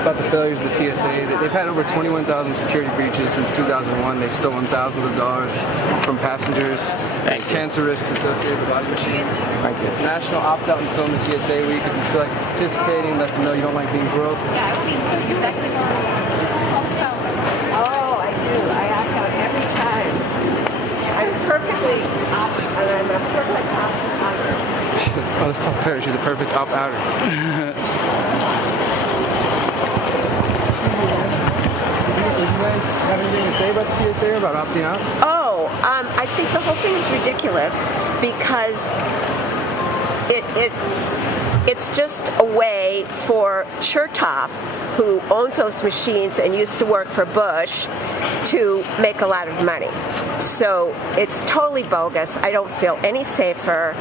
about the failures of the TSA. They've had over 21,000 security breaches since 2001. They've stolen thousands of dollars from passengers. There's cancer risks associated with body machines. Thank you. It's National Opt-Out and Film the TSA Week. If you feel like participating, let them know you don't like being broke. Yeah, I will be too. You're definitely going. Oh, I do. I opt out every time. I'm perfectly opt-out, and I'm a perfect opt-outer. Oh, let's talk to her. She's a perfect opt-outer. You guys have anything to say about the TSA, about opting out? Oh, I think the whole thing is ridiculous because it's just a way for Chertoff, who owns those machines and used to work for Bush, to make a lot of money. So it's totally bogus. I don't feel any safer,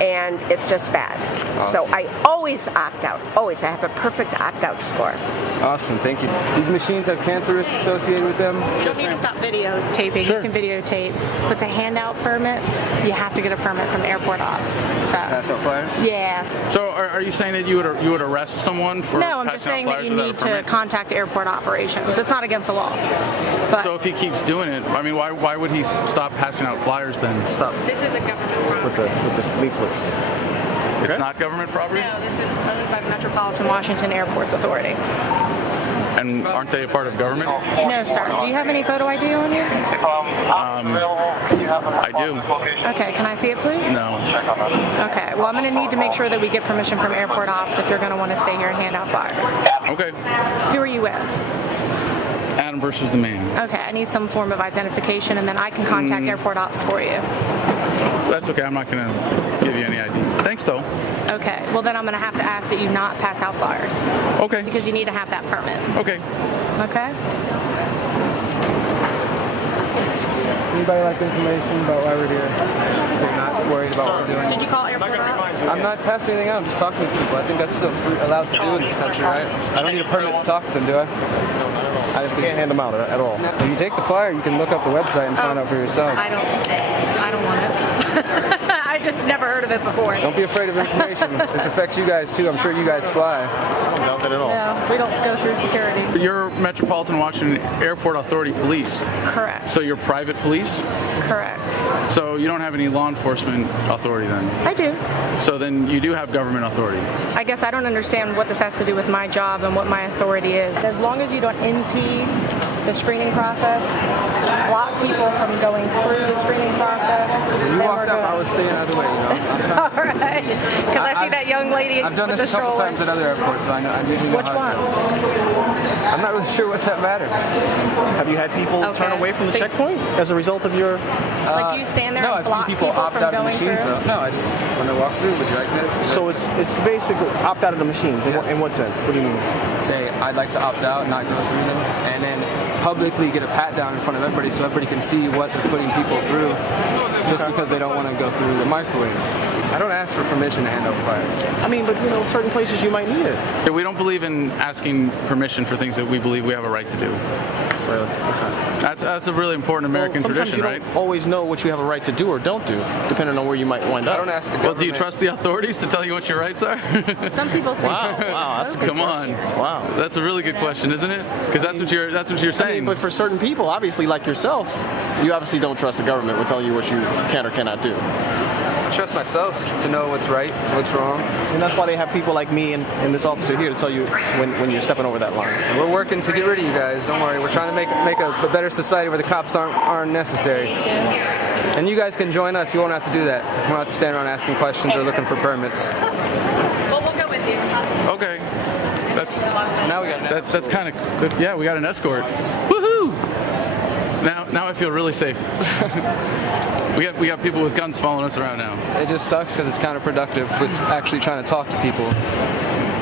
and it's just bad. Awesome. So I always opt out. Always. I have a perfect opt-out score. Awesome. Thank you. These machines have cancer risks associated with them? You don't need to stop videotaping. Sure. You can videotape. But to hand out permits, you have to get a permit from airport ops. So. Pass out flyers? Yeah. So are you saying that you would arrest someone for No, I'm just saying that you need to contact airport operations. It's not against the law. But so if he keeps doing it, I mean, why would he stop passing out flyers then? Stop. This is a government property. With the leaflets. It's not government property? No, this is owned by the Metropolitan Washington Airports Authority. And aren't they a part of government? No, sir. Do you have any photo ID on you? I do. Okay, can I see it, please? No. Okay, well, I'm going to need to make sure that we get permission from airport ops if you're going to want to stay here and hand out flyers. Okay. Who are you with? Adam versus the man. Okay, I need some form of identification, and then I can contact airport ops for you. That's okay. I'm not going to give you any ID. Thanks, though. Okay, well, then I'm going to have to ask that you not pass out flyers. Okay. Because you need to have that permit. Okay. Okay? Anybody like information about why we're here? They're not worried about what we're doing. Did you call airport ops? I'm not passing anything out. I'm just talking to people. I think that's still allowed to do in this country, right? I don't need a permit to talk to them, do I? I just can't hand them out at all. If you take the flyer, you can look up the website and find out for yourself. I don't want it. I just never heard of it before. Don't be afraid of information. This affects you guys too. I'm sure you guys fly. Not that at all. No, we don't go through security. You're Metropolitan Washington Airport Authority Police. Correct. So you're private police? Correct. So you don't have any law enforcement authority then? I do. So then you do have government authority? I guess I don't understand what this has to do with my job and what my authority is. As long as you don't impede the screening process, block people from going through the screening process. When you walked up, I was saying other way, you know. All right. Because I see that young lady. I've done with this a the couple stroller. times at other airports, so I usually know Which how it ones? goes. I'm not really sure what that matters. Have you had people turn away from the checkpoint as a result of your... Like, do you stand there No, and I've seen block people opt from out of going machines through? though. No, I just, when I walk through, would you like this? So it's basically opt out of the machines. In what sense? What do you mean? Say, I'd like to opt out, not go through them, and then publicly get a pat down in front of everybody so everybody can see what they're putting people through just because they don't want to go through the microwave. I don't ask for permission to hand out flyers. I mean, but certain places you might need it. Yeah, we don't believe in asking permission for things that we believe we have a right to do. Really? Okay. That's a really important American sometimes tradition, you don't always know what you have a right to do or don't do, depending on where you might wind up. I don't ask the Well, government. do you trust the authorities to tell you what your rights are? Some people think. Wow, that's a good Come on. question. Wow. That's a really good question, isn't it? Because that's what you're saying. I mean, but for certain people, obviously, like yourself, you obviously don't trust the government will tell you what you can or cannot do. I trust myself to know what's right, what's wrong. And that's why they have people like me and this officer here to tell you when you're stepping over that line. And we're working to get rid of you guys. Don't worry. We're trying to make a better society where the cops aren't necessary. And you guys can join us. You won't have to do that. You won't have to stand around asking questions or looking for permits. Well, we'll go with you. Okay. Now we got an That's kind of, yeah, we got an escort. Woohoo! Now I feel really safe. We got people with guns following us around now. It just sucks because it's counterproductive with actually trying to talk to people.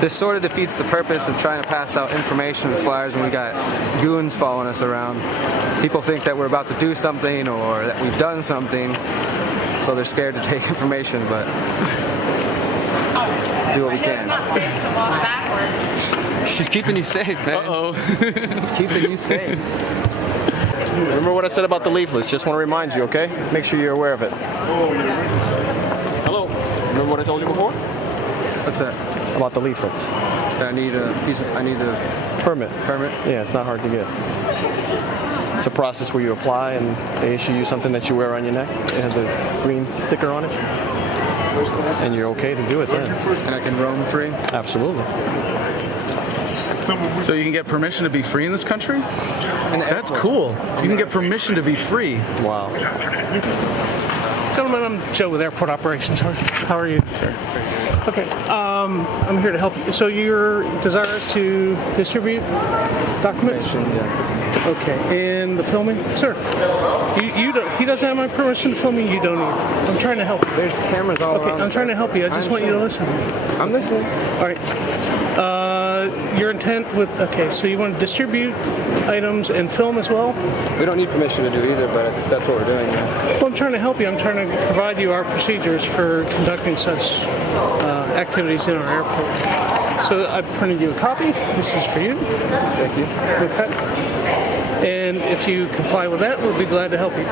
This sort of defeats the purpose of trying to pass out information with flyers when we got goons following us around. People think that we're about to do something or that we've done something, so they're scared to take information, but do what we can. It's not safe to walk backwards. She's keeping you safe, man. Uh-oh. Keeping you safe. Remember what I said about the leaflets. Just want to remind you, okay? Make sure you're aware of it. Hello. Remember what I told you before? What's that? About the leaflets. I need a Permit. Permit. Yeah, it's not hard to get. It's a process where you apply and they issue you something that you wear on your neck. It has a green sticker on it. And you're okay to do it then. And I can roam free? Absolutely. So you can get permission to be free in this country? That's cool. You can get permission to be free. Wow. Gentlemen, I'm Joe with Airport Operations. How are you? Sir. Okay, I'm here to help you. So you're desirous to distribute documents? Yeah. Okay, and the filming? Sir, you don't, he doesn't have my permission to film me, you don't either. I'm trying to help you. There's cameras all around. Okay, I'm trying to help you. I just want you to listen. I'm listening. All right. Your intent with, okay, so you want to distribute items and film as well? We don't need permission to do either, but that's what we're doing. Yeah. Well, I'm trying to help you. I'm trying to provide you our procedures for conducting such activities in our airport. So I printed you a copy. This is for you. Thank you. Okay. And if you comply with that, we'll be glad to help you.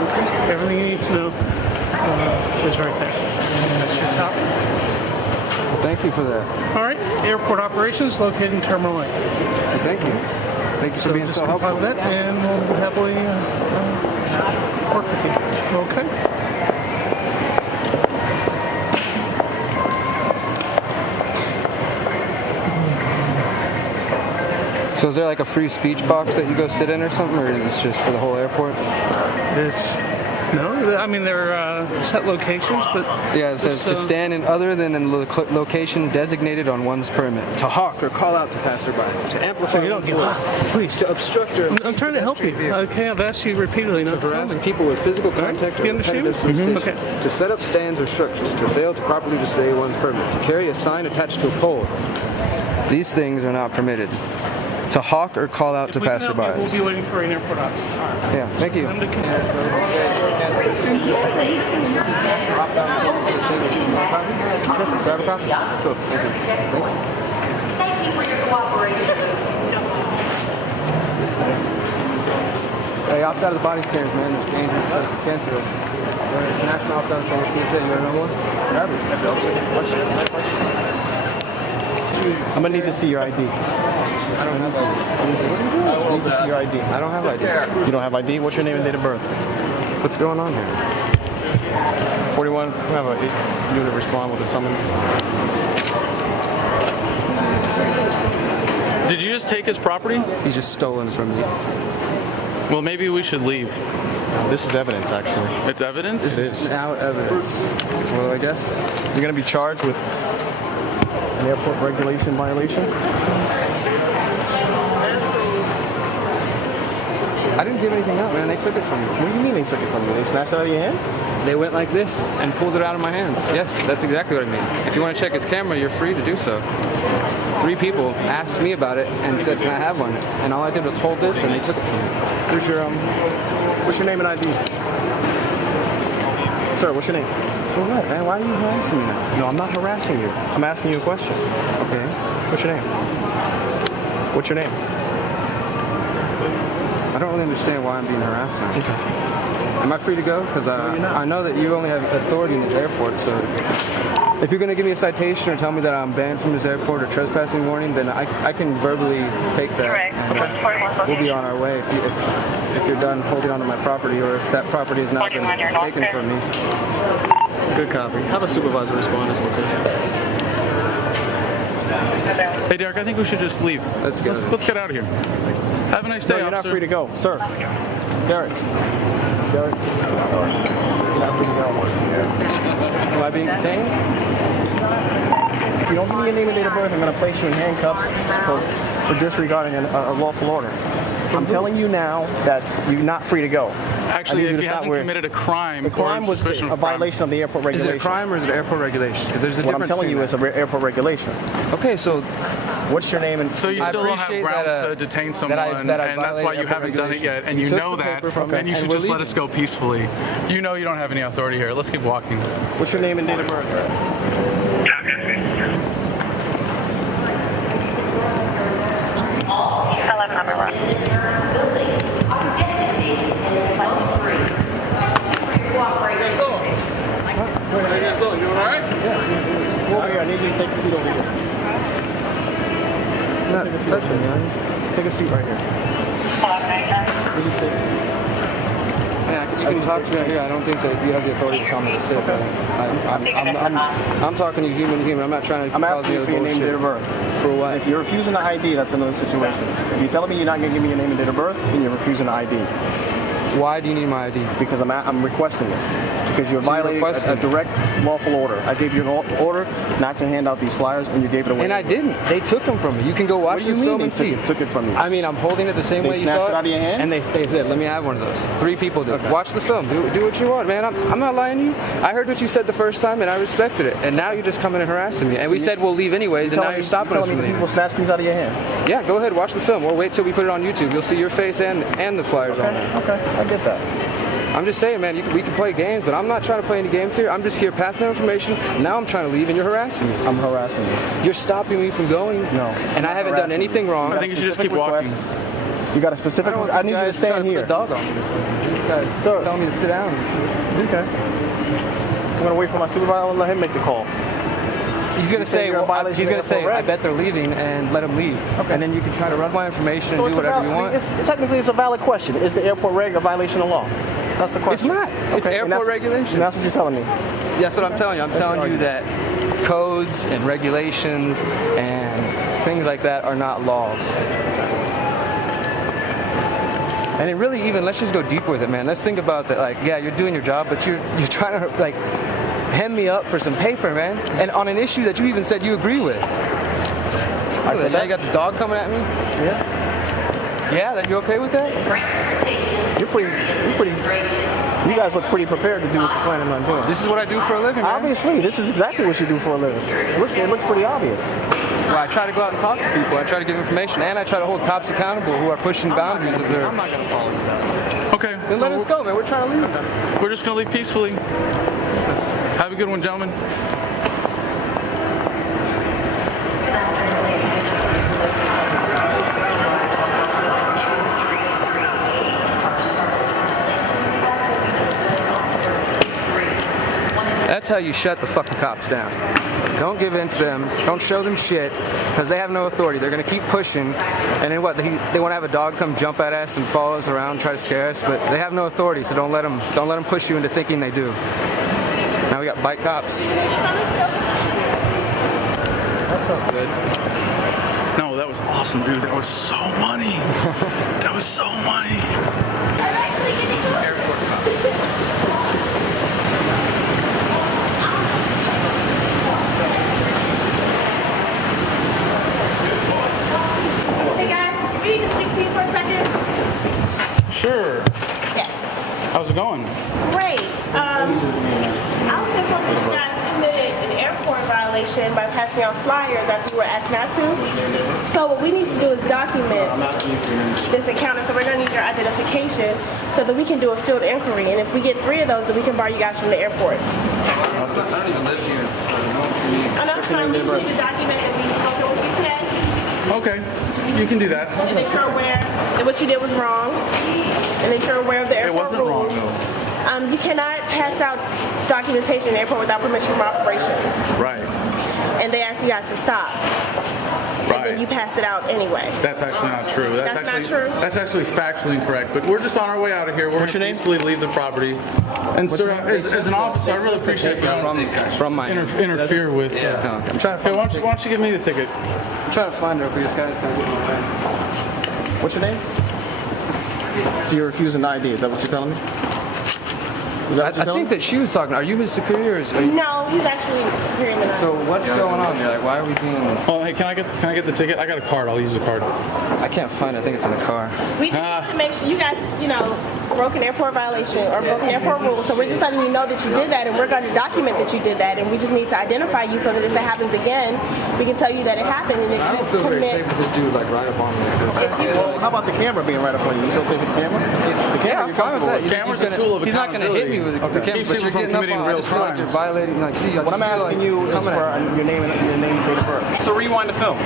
Okay. Everything you need to know is right there. That's your copy. Well, thank you for that. All right. Airport operations located in Terminal A. Thank you. Thank you for being Just so comply helpful. with that, and we'll happily work with you. Okay. So is there like a free speech box that you go sit in or something, or is this just for the whole airport? No, I mean there are set locations, but Yeah, it says to stand in other than in location designated on one's permit, to hawk or call out to passerbys, to amplify you don't one's get voice, please. to obstruct or I'm trying to help you. pedestrian vehicles, Okay, I've asked you repeatedly not to harass film me. people with physical contact or You understand? repetitive solicitation, Okay. to set up stands or structures, to fail to properly display one's permit, to carry a sign attached to a pole. These things are not permitted. To hawk or call out to If we can help you, passerbys. we'll be waiting for an airport officer. Yeah, thank you. Them to come. Grab a copy? Cool. Thank you. Thank you for your cooperation. Hey, opt out of the body scanners, man. There's dangerous, there's cancer risks. It's a national opt out from the TSA. You want to know more? Grab it. I'm gonna need to see your ID. I don't have ID. I need to see your ID. I don't have ID. You don't have ID? What's your name and date of birth? What's going on here? 41. We have a unit respond with a summons. Did you just take his property? He's just stolen from me. Well, maybe we should leave. This is evidence, actually. It's evidence? This is now evidence. Well, I guess. You're gonna be charged with an airport regulation violation. I didn't give anything out, man. They took it from me. What do you mean they took it from you? They snatched it out of your hand? They went like this and pulled it out of my hands. Yes, that's exactly what I mean. If you want to check his camera, you're free to do so. 3 people asked me about it and said, can I have one? And all I did was hold this and they took it from me. What's your name and ID? Sir, what's your name? For what, man? Why are you harassing me now? No, I'm not harassing you. I'm asking you a question. Okay. What's your name? What's your name? I don't really understand why I'm being harassed now. Okay. Am I free to go? Because I know that you only have authority in this airport, so if you're going to give me a citation or tell me that I'm banned from this airport or trespassing warning, then I can verbally take that. And, we'll be on our way if you're done holding onto my property or if that property has not been taken from me. Good copy. Have a supervisor respond to this location. Hey, Derek, I think we should just leave. Let's go. Let's get out of here. Have a nice day, No, you're not officer. free to go. Sir. Derek. You're not free to go. Am I being detained? If you don't give me your name and date of birth, I'm going to place you in handcuffs for disregarding a lawful order. I'm telling you now that you're not free to go. Actually, if he hasn't committed a crime, The crime was a violation of the airport Is regulation. it a crime or is it an airport regulation? Because there's a What difference. I'm telling you is an airport regulation. Okay, so What's your name and So you I still don't have appreciate grounds that, to detain someone, that I and that's violated why you airport haven't done it yet, and You you took know the that, paper from me, and you and should we're just let leaving. us go peacefully. You know you don't have any authority here. Let's keep walking. what's your name and date of birth? How you guys doing? You all right? Over here. I need you to take a seat over here. Not touching me, man. Take a seat right here. Will you take a seat? Yeah, you can talk to me right here. I don't think that you have the authority to tell me to sit. Okay. I'm talking to you human to human. I'm not trying to. I'm asking you for your name and date of birth. For what? If you're refusing the ID, that's another situation. If you're telling me you're not going to give me your name and date of birth, then you're refusing the ID. Why do you need my ID? Because I'm requesting it. Because you're violating a direct lawful order. I gave you an order not to hand out these flyers, and you gave it away. And I didn't. They took them from me. You can go watch this film and see. Took it from you? I mean, I'm holding it the same way you saw it. They snatched it out of your hand? And they said, let me have one of those. 3 people did. Okay. Watch the film. Do what you want, man. I'm not lying to you. I heard what you said the first time, and I respected it. And now you're just coming and harassing me. And we said we'll leave anyways, and now you're stopping us from leaving. People snatch these out of your hand? Yeah, go ahead, watch the film. Or wait till we put it on YouTube. You'll see your face and the flyers on there. Okay, I get that. I'm just saying, man, we can play games, but I'm not trying to play any games here. I'm just here passing information. Now I'm trying to leave, and you're harassing me. I'm harassing you. You're stopping me from going. No. And I haven't done anything wrong. I think you should just keep walking. You got a specific... I need you to stand here. Put the dog on me. These guys telling me to sit down. Okay. I'm going to wait for my supervisor and let him make the call. He's going to say, I bet they're leaving, and let them leave. Okay. And then you can try to run my information and do whatever you want. Technically, it's a valid question. Is the airport reg a violation of law? That's the question. It's not. It's airport regulation. And that's what you're telling me. That's what I'm telling you. I'm telling you that codes and regulations and things like that are not laws. And it really even, let's just go deep with it, man. Let's think about that. Like, yeah, you're doing your job, but you're trying to, like, hem me up for some paper, man. And on an issue that you even said you agree with. I said, now you got the dog coming at me? Yeah. Yeah, that you okay with that? You're pretty, you guys look pretty prepared to do what you're planning on doing. This is what I do for a living, man. Obviously, this is exactly what you do for a living. It looks pretty obvious. Well, I try to go out and talk to people. I try to give information, and I try to hold cops accountable who are pushing boundaries of their... I'm not going to follow you guys. Okay. Then let us go, man. We're trying to leave. We're just going to leave peacefully. Have a good one, gentlemen. That's how you shut the fucking cops down. Don't give in to them. Don't show them shit, because they have no authority. They're gonna keep pushing, and then what? They want to have a dog come jump at us and follow us around, try to scare us, but they have no authority. So don't let them push you into thinking they do. Now we got bike cops. That felt good. No, that was awesome, dude. That was so money. That was so money. Airport cops. Sure. Yes. How's it going? Great. I was informed that you guys committed an airport violation by passing out flyers after you were asked not to. So what we need to do is document this encounter. So we're going to need your identification so that we can do a field inquiry. And if we get 3 of those, then we can bar you guys from the airport. I don't even live here. Enough time, we just need to document that we spoken with you today. Okay. You can do that. And that you're aware that what you did was wrong. And that you're aware of the airport rules. It wasn't wrong, though. You cannot pass out documentation in the airport without permission from operations. Right. And they asked you guys to stop. Right. And then you passed it out anyway. That's actually not true. That's actually, not true? That's actually factually incorrect. But we're just on our way out of here. We're going to peacefully leave the property. And sir, as an officer, I really appreciate you from my interfere with. Yeah. I'm trying to find why don't you give me the ticket? I'm trying to find her, but this guy's kind of getting away. What's your name? So you're refusing the ID. Is that what you're telling me? Is that what you're telling me? I think that she was talking. Are you his superior? No, he's actually superior than us. So what's going on here? Like, why are we being... Oh, hey, can I get the ticket? I got a card. I'll use the card. I can't find it. I think it's in the car. We just need to make sure you guys, broke an airport violation or broke an airport rule. So we're just letting you know that you did that, and we're going to document that you did that, and we just need to identify you so that if it happens again, we can tell you that it happened. And if I don't feel very safe with this dude like right up on me like this. Well, how about the camera being right up on you? You feel safe with the camera? The camera, I'm fine with that. The camera's a tool of He's not going to hit me with the camera, but you're getting up on. I just feel like you're violating. Like, see, what I'm asking you is for your name and date of birth. So rewind the film.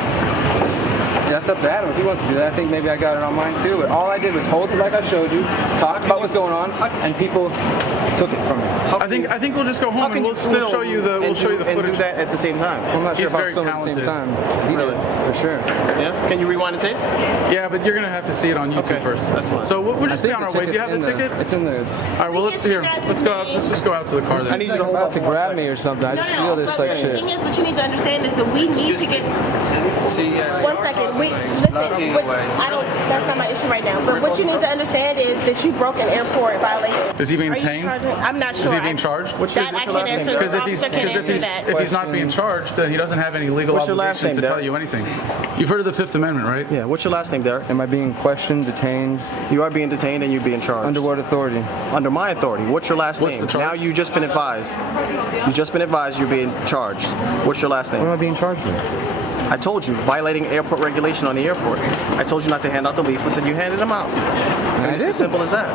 Yeah, that's up to Adam if he wants to do that. I think maybe I got it on mine too. But all I did was hold it like I showed you, talk about what's going on, and people took it from me. I think we'll just go home and we'll show you the footage. And do that at the same time. I'm not sure if I'll film at the same time. Really. for sure. Yeah? Can you rewind the tape? Yeah, but you're gonna have to see it on YouTube Okay, first. that's fine. So we'll I just be think on the our way. Do you have ticket's the in ticket? It's in the. All right. Well, let's Get here. you guys' Let's go out. name. Let's just go out to the car then. I need you to They're hold about up to for 1 grab second. me or something. I just No, feel this like the shit. thing is, what you need to understand is that we need to get. See, yeah. 1 second. Listen. I don't. That's not my issue right now. But what you need to understand is that you broke an airport violation. Is he being Are you detained? charging? I'm not sure. Is he being charged? What's your That I last can't name, answer. Derek? Because The officer can't answer that. if he's not being charged, then he doesn't have any legal What's your last obligation name, to tell Derek? you anything. You've heard of the Fifth Amendment, right? Yeah, what's your last name, Derek? Am I being questioned, detained, You are being detained and you're being charged. under what authority? Under my authority. What's your last What's name? the charge? Now you've just been advised. You've just been advised you're being charged. What's your last What am name? I being charged with? I told you, violating airport regulation on the airport. I told you not to hand out the leaflets and you handed them out. And it's as simple as that.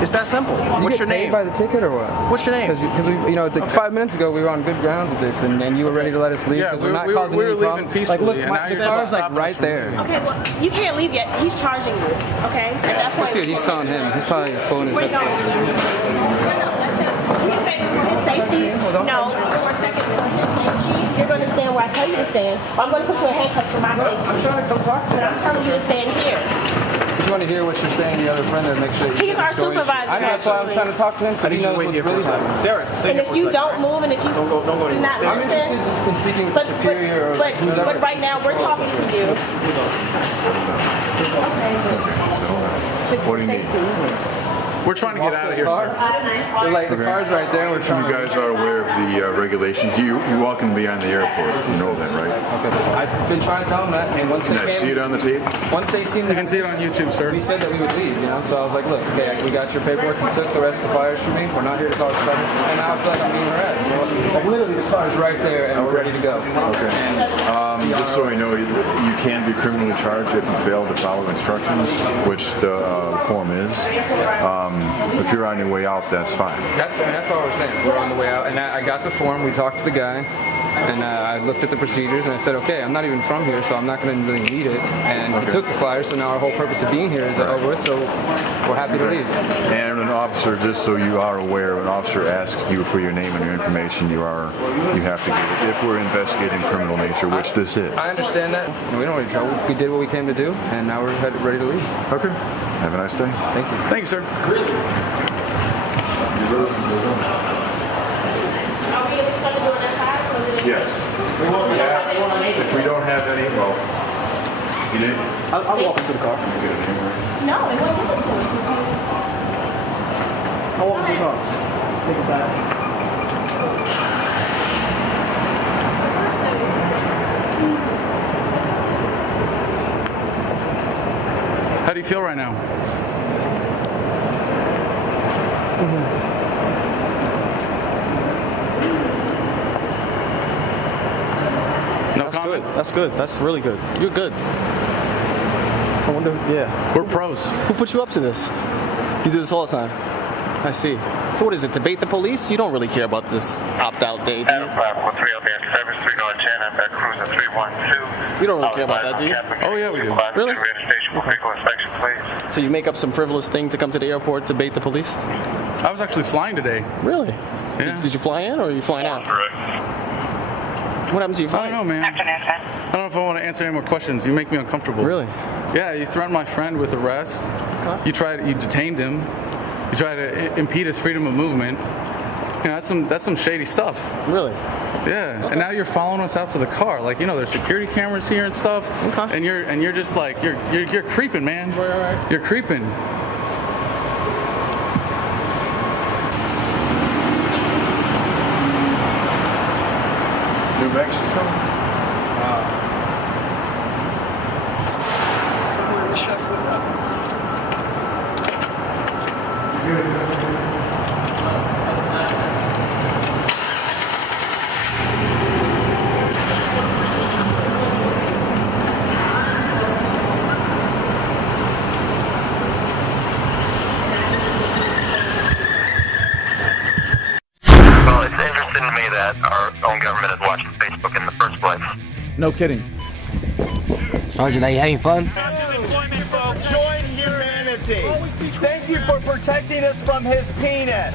It's that simple. What's your You get paid name? by the ticket or what? What's your name? Because we, you know, 5 minutes ago we were on good grounds with this, and you were ready to let us leave. Yeah, 'cause we it's not were causing any leaving problem. peacefully, Like, look, and my, now the you're just car's like stopping us right from there. Okay, well, you can't leave yet. He's charging you. Okay, and that's why. Let's see what he's telling him. He's probably pulling his Wait, no. headphones. His safety. No. You're going to stand where I tell you to stand. Or I'm going to put you in handcuffs for my safety. I'm trying to come talk to But I'm telling you to stand here. I just want to hear what you're saying to the other friend and make sure you He's get the our story. supervisor, I know, that's why I'm actually. trying to talk to him so I he need you knows to wait what's here for a really second. happening. Derek, stay And here if for a you second. don't move and if you Don't go do anywhere. not Stay I'm here. interested just in speaking with but, the superior or whoever. but right now we're talking to you. What do you need? We're trying to get out of here, sir. We're like, the car's right there. We're trying You guys are aware of the regulations. You walk in behind the airport. You know that, right? I've been trying to tell them that, and once they Can I see it on the tape? once they seemed You to can see it on YouTube, sir. we said that we would leave, you know. So I was like, look, okay, we got your paperwork. You took the rest of the flyers from me. We're not here to cause trouble. And now I feel like I'm being harassed. You know? Like literally, the car's right there, and we're ready to go. Okay. Just so you know, you can be criminally charged if you fail to follow instructions, which the form is. If you're on your way out, that's fine. That's all we're saying. We're on the way out, and I got the form. We talked to the guy, and I looked at the procedures, and I said, okay, I'm not even from here, so I'm not going to really need it. And he took the flyers, so now our whole purpose of being here is over with. So we're happy to leave. And an officer, just so you are aware, when an officer asks you for your name and your information, you have to give it. If we're investigating criminal nature, which this is. I understand that. We don't want to trouble. We did what we came to do, and now we're ready to leave. Okay. Have a nice day. Thank you. Thank you, sir. Are we going to do it at 5? Yes. If we don't have any, well, you did. I'll walk into the car. No, it won't give it to us. I'll walk into the car. Take it back. How do you feel right now? No That's comment? good. That's good. That's really good. You're good. I wonder, yeah. We're pros. Who put you up to this? You do this all the time. I see. So what is it, debate the police? You don't really care about this opt-out day, do you? Adam 543 up here, service 3 North 10, I'm back cruising 312. You don't really care about that, do you? Oh, yeah, we do. Really? Registration for vehicle inspection, please. So you make up some frivolous thing to come to the airport to bait the police? I was actually flying today. Really? Yeah. Did you fly in or are you flying out? Correct. What happened to your I flight? don't know, man. I don't know if I want to answer any more questions. You make me uncomfortable. Really? Yeah, you threatened my friend with arrest. You detained him. You tried to impede his freedom of movement. You know, that's some shady stuff. Really? Yeah. And now you're following us out to the car. Like, you know, there's security cameras here and stuff. Okay. And you're just like you're creeping, man. Right. You're creeping. New Mexico? Somewhere to shut it up. Well, it's interesting to me that our own government is watching Facebook in the first place. No kidding. Sergeant, are you having fun? Join humanity. Thank you for protecting us from his penis.